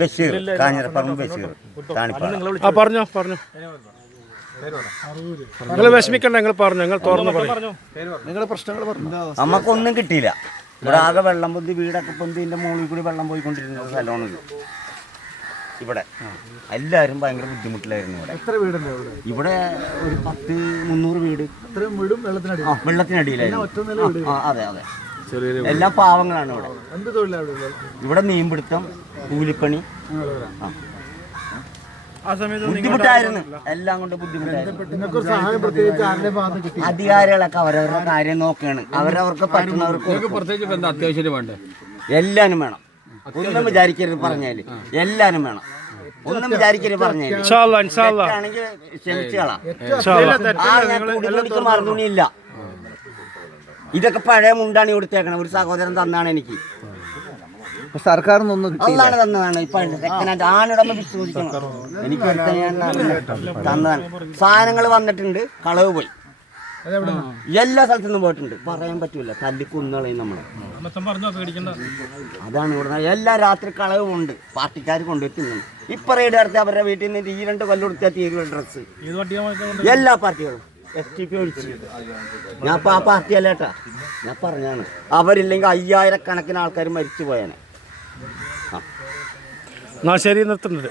ബഷീർ കാഞ്ഞിരപ്പറമ്പ് ബഷീർ താണിപ്പാറ ആ പറഞ്ഞോ പറഞ്ഞോ. നിങ്ങൾ വിഷമിക്കണ്ട നിങ്ങൾ പറഞ്ഞു നിങ്ങൾ തുറന്നു പറഞ്ഞു. നിങ്ങളുടെ പ്രശ്നങ്ങൾ പറഞ്ഞു? നമുക്കൊന്നും കിട്ടിയില്ല. ഇവിടെ ആകെ വെള്ളം പൊന്തി വീടൊക്കെ പൊന്തി എന്റെ മുകളിൽ കൂടി വെള്ളം പോയിക്കൊണ്ടിരുന്ന സ്ഥലമാണ് ഇത് ഇവിടെ. എല്ലാവരും ഭയങ്കര ബുദ്ധിമുട്ടിലായിരുന്നു ഇവിടെ. എത്ര വീടുണ്ട് ഇവിടെ ഒരു പത്ത് മുന്നൂറ് വീട്. ഇത്രയും വീടും വെള്ളത്തിനടി ആ വെള്ളത്തിനടിയിലായിരുന്നു. അതെ അതെ. എല്ലാം പാവങ്ങളാണ് ഇവിടെ. എന്ത് തൊഴിലാണ് ഇവിടെ മീൻപിടുത്തം കൂലിപ്പണി. ബുദ്ധിമുട്ടായിരുന്നു. എല്ലാം കൊണ്ട് ബുദ്ധിമുട്ടായിരുന്നു. അധികാരികളൊക്കെ അവരവരുടെ കാര്യം നോക്കുകയാണ് അവരവർക്ക് പറ്റുന്നവർക്ക് കൊടുക്കും. പ്രത്യേകിച്ച് എന്താ അത്യാവശ്യം വേണ്ടേ? എല്ലാനും വേണം. ഒന്നും വിചാരിക്കരുത് പറഞ്ഞാൽ. എല്ലാനും വേണം. ഒന്നും വിചാരിക്കരുത് പറഞ്ഞാൽ. ക്ഷമിച്ചുകളാ ആ ഞാൻ കുടികൊടിക്ക് മറന്നുണിയില്ല ഇതൊക്കെ പഴയ മുണ്ടാണ് കൊടുത്തേക്കണം ഒരു സഹോദരൻ തന്നാണ് എനിക്ക്. സർക്കാർ അതാണ് തന്നതാണ് ഇപ്പൊ സെക്കൻഡ് ആണിടന്ന് വിശ്വസിക്കണം. എനിക്ക് തന്നതാണ്. സാധനങ്ങൾ വന്നിട്ടുണ്ട്. കളവ് പോയി. എല്ലാ സ്ഥലത്തു നിന്നും പോയിട്ടുണ്ട്. പറയാൻ പറ്റൂല. തല്ലി കുന്നുകളയും നമ്മൾ. അതാണ് ഇവിടെ എല്ലാ രാത്രി കളവും ഉണ്ട്. പാർട്ടിക്കാർ കൊണ്ടുപോയി തിന്നുന്നു ഇപ്പൊ റെയ്ഡ് നടത്തി അവരുടെ വീട്ടിൽ നിന്ന് ഈ രണ്ട് കൊല്ലം കൊടുത്താൽ തീരുവ ഡ്രസ്സ് എല്ലാ പാർട്ടികളും. എസ് ടി പി ഒഴിച്ച്. ഞാൻ ആ പാർട്ടി അല്ലേട്ടാ ഞാൻ പറഞ്ഞാണ് അവരില്ലെങ്കിൽ അയ്യായിരക്കണക്കിന് ആൾക്കാർ മരിച്ചു പോയാണ് എന്നാ ശരി നിർത്തുന്നത്.